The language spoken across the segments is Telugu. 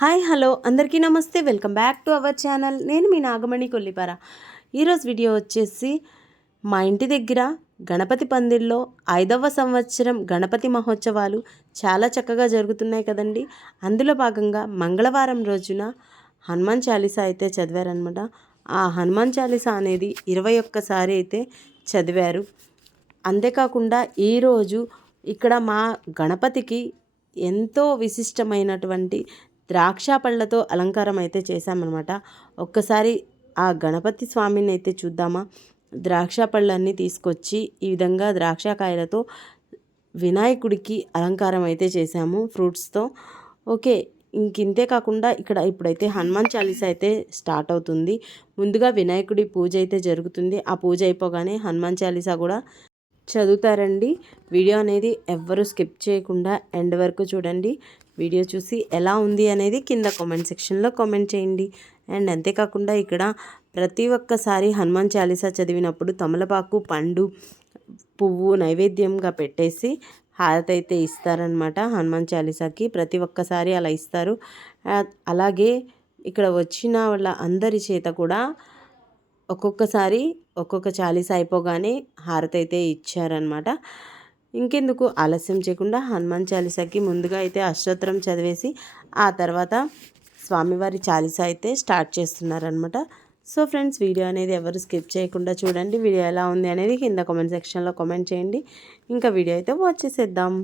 Hi hello. అందరికీ నమస్తే. Welcome back to our channel. నేను మీ నాగమణి కొల్లిపార. ఈరోజు వీడియో వచ్చేసి మా ఇంటి దగ్గర గణపతి పందిర్లో ఐదవ సంవత్సరం గణపతి మహోత్సవాలు చాలా చక్కగా జరుగుతున్నాయి కదండి. అందులో భాగంగా మంగళవారం రోజున హనుమాన్ చాలీసా అయితే చదివారనమాట ఆ హనుమాన్ చాలీసా అనేది ఇరవై ఒక్కసారి అయితే చదివారు. అంతేకాకుండా ఈరోజు ఇక్కడ మా గణపతికి ఎంతో విశిష్టమైనటువంటి ద్రాక్ష పళ్ళతో అలంకారం అయితే చేశామన్నమాట. ఒక్కసారి ఆ గణపతి స్వామిని అయితే చూద్దామా? ద్రాక్ష పళ్ళన్నీ తీసుకొచ్చి ఈ విధంగా ద్రాక్షకాయలతో వినాయకుడికి అలంకారం అయితే చేశాము ఫ్రూట్స్తో. ఓకే ఇంకింతే కాకుండా ఇక్కడ ఇప్పుడైతే హనుమాన్ చాలీస అయితే స్టార్ట్ అవుతుంది. ముందుగా వినాయకుడి పూజ అయితే జరుగుతుంది. ఆ పూజ అయిపోగానే హనుమాన్ చాలీస కూడా చదువుతారండి. వీడియో అనేది ఎవ్వరు స్కిప్ చేయకుండా ఎండ్ వరకు చూడండి. వీడియో చూసి ఎలా ఉంది అనేది కింద కామెంట్ సెక్షన్లో కామెంట్ చేయండి. అండ్ అంతేకాకుండా ఇక్కడ ప్రతి ఒక్కసారి హనుమాన్ చాలీసా చదివినప్పుడు తమలపాకు పండు పువ్వు నైవేద్యంగా పెట్టేసి హారతి అయితే ఇస్తారనమాట హనుమాన్ చాలీసాకి. ప్రతి ఒక్కసారి అలా ఇస్తారు. అలాగే ఇక్కడ వచ్చిన వాళ్ళ అందరి చేత కూడా ఒక్కొక్కసారి ఒక్కొక్క చాలీస అయిపోగానే హారతి అయితే ఇచ్చారనమాట ఇంకెందుకు ఆలస్యం చేయకుండా హనుమాన్ చాలీసాకి ముందుగా అయితే అష్టోత్తరం చదివేసి ఆ తర్వాత స్వామివారి చాలీసా అయితే స్టార్ట్ చేస్తున్నారనమాట సో ఫ్రెండ్స్ వీడియో అనేది ఎవరు స్కిప్ చేయకుండా చూడండి. వీడియో ఎలా ఉంది అనేది కింద కామెంట్ సెక్షన్లో కామెంట్ చేయండి. ఇంకా వీడియో అయితే వాచ్ చేసేద్దాం.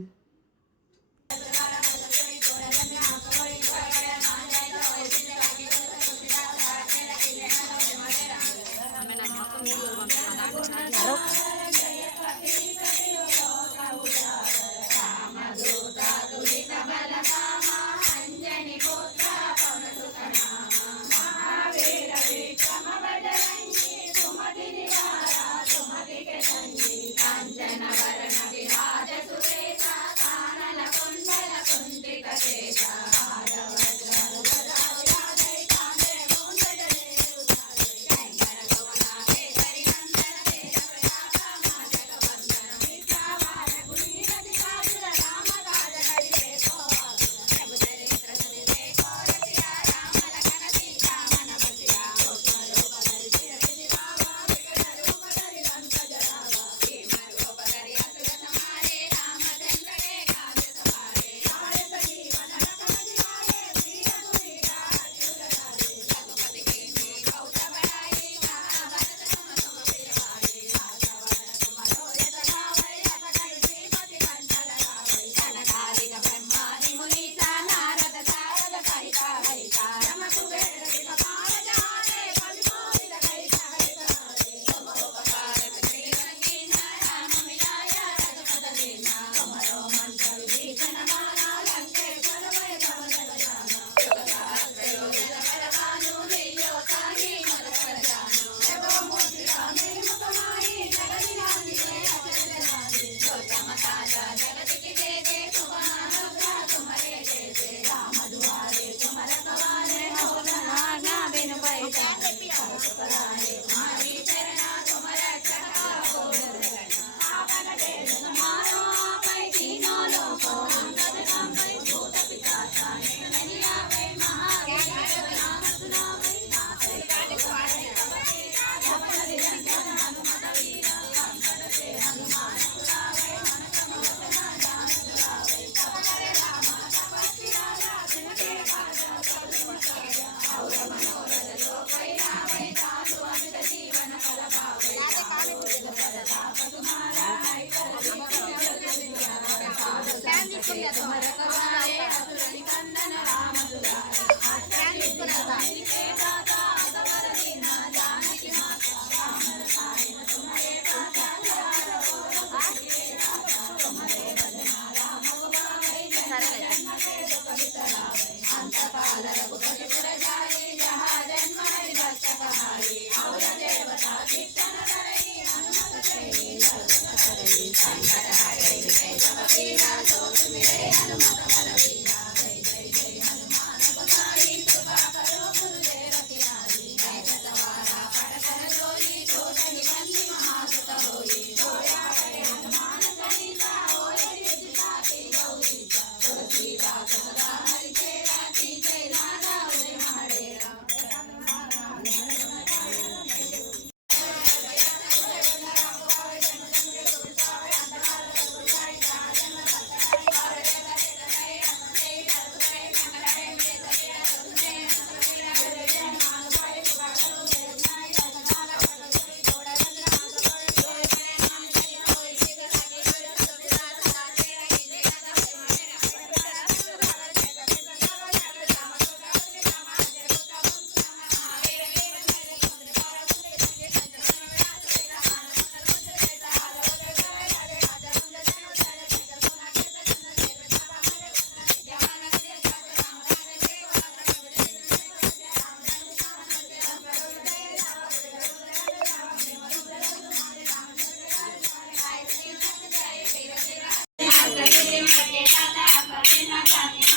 पते दादा पते ना जाने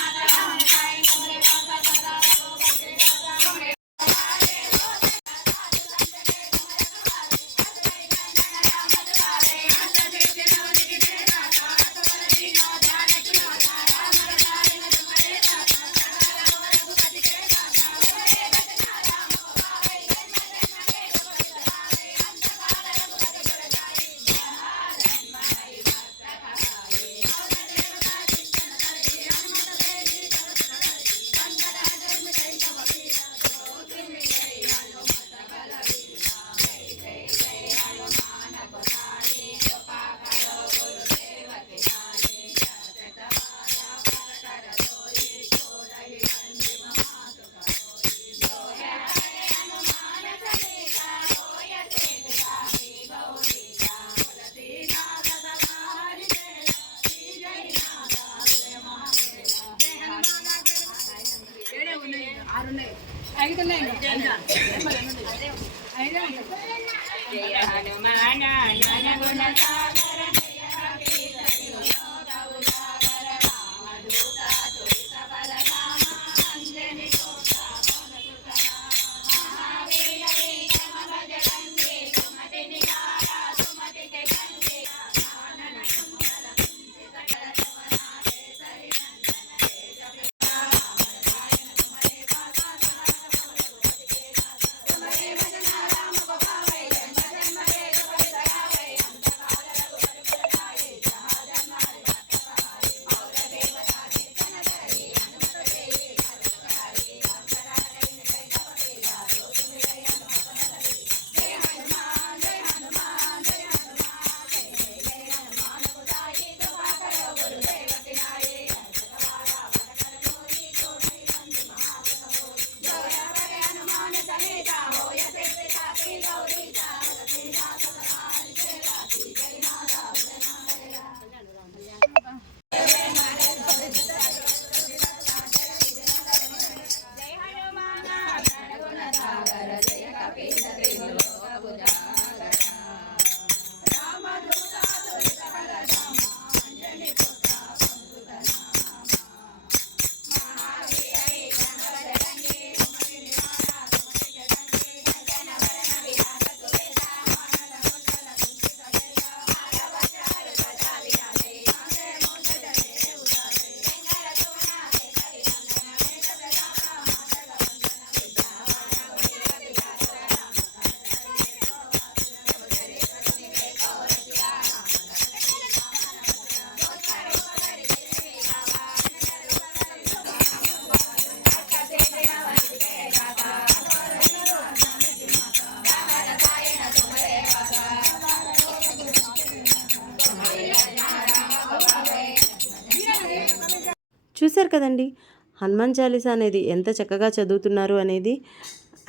హనుమాన్ చాలీసా అనేది ఎంత చక్కగా చదువుతున్నారు అనేది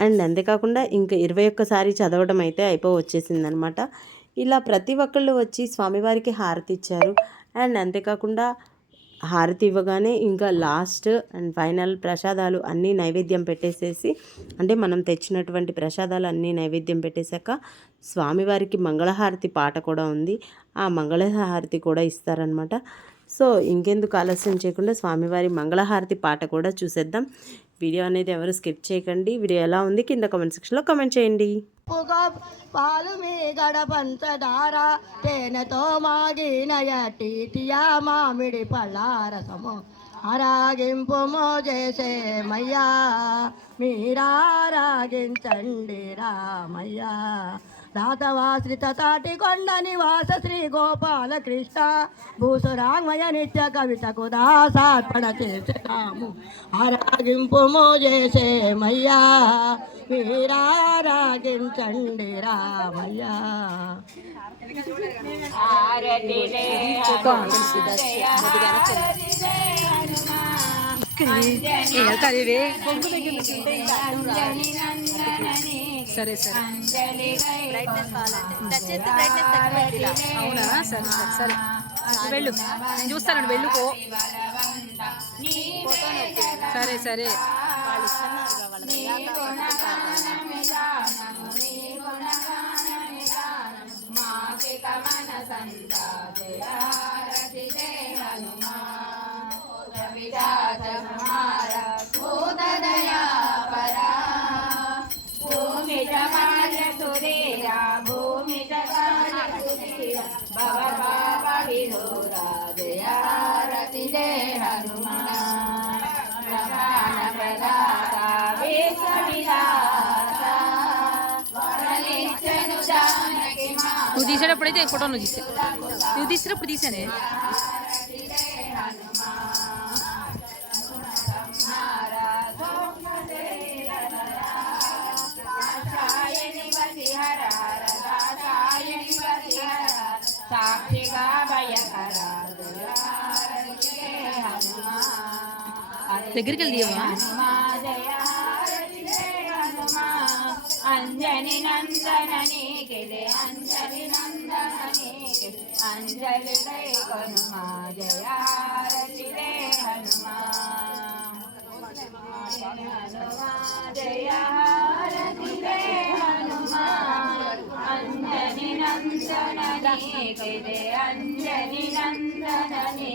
అండ్ అంతేకాకుండా ఇంకా ఇరవై ఒక్కసారి చదవడం అయితే అయిపో వచ్చేసిందనమాట. ఇలా ప్రతి ఒక్కళ్ళు వచ్చి స్వామివారికి హారతి ఇచ్చారు. అండ్ అంతేకాకుండా హారతి ఇవ్వగానే ఇంకా లాస్ట్ అండ్ ఫైనల్ ప్రసాదాలు అన్నీ నైవేద్యం పెట్టేసేసి అంటే మనం తెచ్చినటువంటి ప్రసాదాలు అన్నీ నైవేద్యం పెట్టేశాక స్వామివారికి మంగళహారతి పాట కూడా ఉంది. ఆ మంగళహారతి కూడా ఇస్తారనమాట. సో ఇంకెందుకు ఆలస్యం చేయకుండా స్వామివారి మంగళహారతి పాట కూడా చూసేద్దాం. వీడియో అనేది ఎవరు స్కిప్ చేయకండి. వీడియో ఎలా ఉంది కింద కమెంట్ సెక్షన్లో కమెంట్ చేయండి. పాలు మీ గడ పంచదార తేనెతో మాగిన టీటియా మామిడి పళ్ళారసము ఆరాగింపు చేసే మయ్యా మీరారాగించండి రామయ్యా. రాతవాశ్రిత తాటి కొండ నివాస శ్రీ గోపాల కృష్ణ భూసురామయ నిత్య కవితకు దాసార్పణ చేసాము ఆరాగింపు చేసే మయ్యా. మీరారాగించండి రామయ్యా. హారతి సరే సరే. అంజలి అవునా? సరే సరే వెళ్ళు. నేను చూస్తాను వెళ్ళుకో సరే సరే. తీసేటప్పుడైతే ఫోటో నువ్వు తీసా. నువ్వు తీసినప్పుడు తీసానే. సాక్షిగా భయకర దగ్గరికి వెళ్ళి అంజలి కనుమా జయ హారతి రే హనుమా హనుమా జయ హారతి రే హనుమా అంజని నందనని రే అంజని నందనని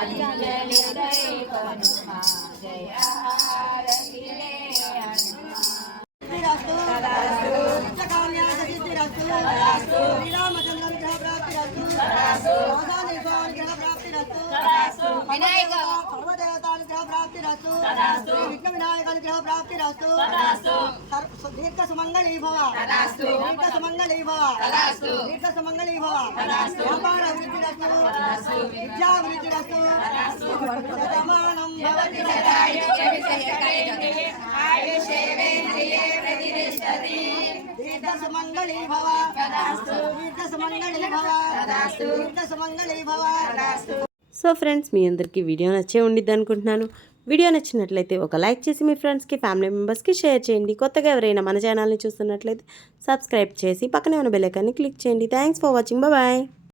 అంజలి కనుమా జయ విఘ్న వినాయక దీర్ఘ సుమంగళీ భవ దీర్ఘ సుమంగళీ భవ దీర్ఘ సుమంగళీ భవ వ్యాపార వృద్ధిరస్తు విద్యాభివృద్ధిరస్తు శతమానం భవతి దీర్ఘ సుమంగళీ భవ దీర్ఘ సుమంగళీ భవ దీర్ఘ సుమంగళీ భవ సో ఫ్రెండ్స్ మీ అందరికీ వీడియో నచ్చే ఉండిద్ది అనుకుంటున్నాను. వీడియో నచ్చినట్లయితే ఒక లైక్ చేసి మీ ఫ్రెండ్స్కి ఫ్యామిలీ మెంబర్స్కి షేర్ చేయండి. కొత్తగా ఎవరైనా మన ఛానల్ని చూస్తున్నట్లయితే సబ్స్క్రైబ్ చేసి పక్కనే ఉన్న బెల్లైకాన్ని క్లిక్ చేయండి. Thanks for watching. బాయ్.